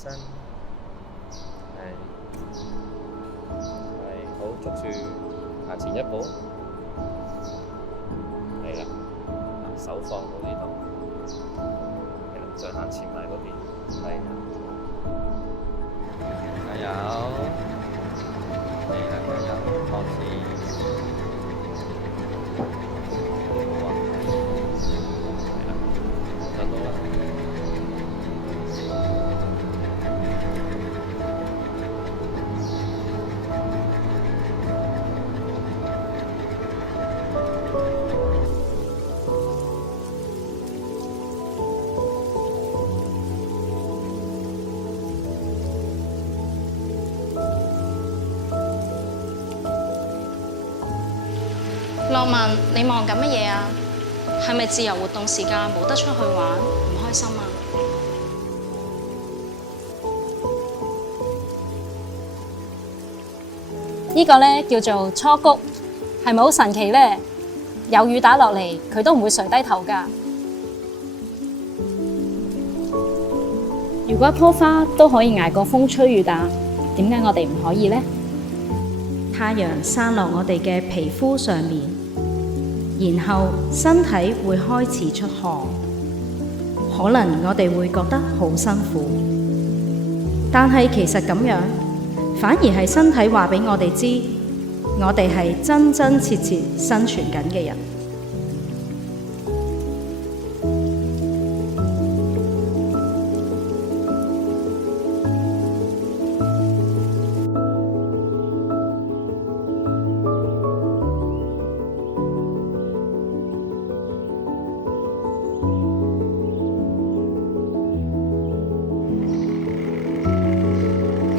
身，係好捉住向前一步，係啦，手放到呢度，係啦，再行前埋嗰邊，係啦，加油，係啦，加油，放肆。樂文，你忙緊乜嘢啊？係咪自由活動時間冇得出去玩，唔開心啊？呢個呢叫做初谷，係咪好神奇呢？有雨打落嚟，佢都唔會垂低頭㗎。如果一棵花都可以捱過風吹雨打，點解我哋唔可以呢？太陽曬落我哋嘅皮膚上面，然後身體會開始出汗，可能我哋會覺得好辛苦，但係其實咁樣反而係身體話俾我哋知，我哋係真真切切生存緊嘅人。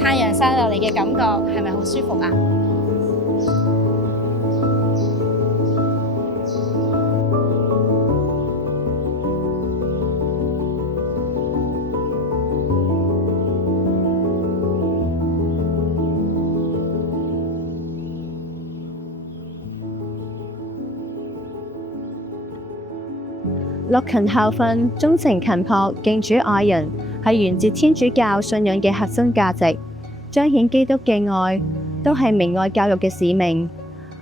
太陽曬落嚟嘅感覺係咪好舒服啊？樂勤校訓忠誠勤樸敬主愛人，係源自天主教信仰嘅核心價值，彰顯基督嘅愛，都係明愛教育嘅使命。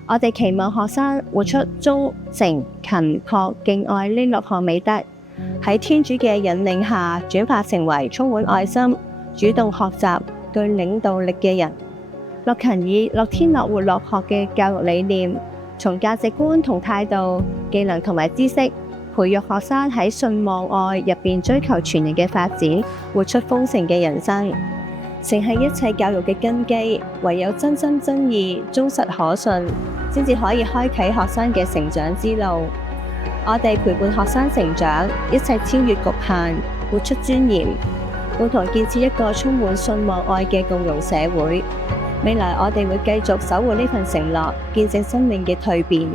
我哋期望學生活出忠誠勤樸敬愛呢6項美德，喺天主嘅引領下轉化成為充滿愛心、主動學習、具領導力嘅人。樂勤以樂天樂活樂學嘅教育理念，從價值觀同態度、技能同埋知識，培育學生喺信望愛入邊追求全人嘅發展，活出豐盛嘅人生，誠係一切教育嘅根基。唯有真心真意、忠實可信，先至可以開啟學生嘅成長之路。我哋陪伴學生成長，一齊超越局限，活出尊嚴，共同建設一個充滿信望愛嘅共融社會。未來我哋會繼續守護呢份承諾，見證生命嘅蛻變。